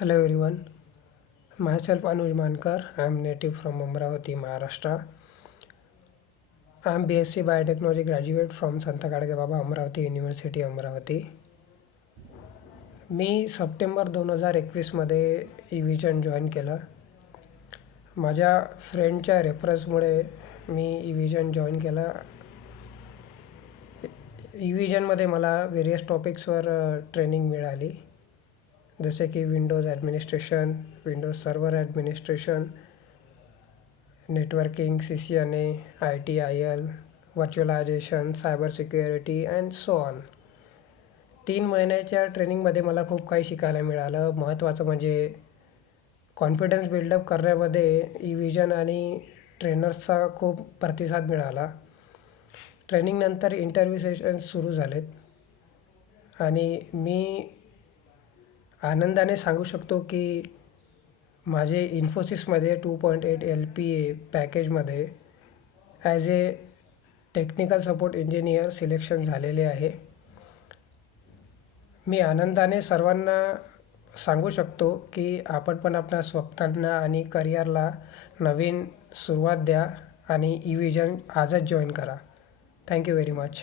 Hello everyone, myself Anuj Mankar. I am native from Amravati, Maharashtra. I am BSc Biotechnology graduate from Sant Gadge Baba Amravati University, Amravati. Me September 2021मध्ये इव्हिजन join केलं. माझ्या फ्रेंडच्या रेफरन्समुळे मी इव्हिजन join केलं. इव्हिजनमध्ये मला various टॉपिक्सवर training मिळाली, जसे की Windows administration, Windows server administration, networking, CCNA, ITIL, virtualisation, cyber security and so on. 3 महिन्याच्या ट्रेनिंगमध्ये मला खूप काही शिकायला मिळालं. महत्त्वाचं म्हणजे कॉन्फिडन्स बिल्डअप करण्यामध्ये इव्हिजन आणि ट्रेनर्सचा खूप प्रतिसाद मिळाला. ट्रेनिंगनंतर इंटरव्ह्यू सेशन्स सुरू झालेत आणि मी आनंदाने सांगू शकतो की माझे इन्फोसिसमध्ये 2.8 LPA पॅकेजमध्ये ॲज ए टेक्निकल सपोर्ट इंजिनियर सिलेक्शन झालेले आहे. मी आनंदाने सर्वांना सांगू शकतो की आपण पण आपल्या स्वप्नांना आणि करिअरला नवीन सुरुवात द्या आणि इव्हिजन आजच जॉईन करा. Thank you very much.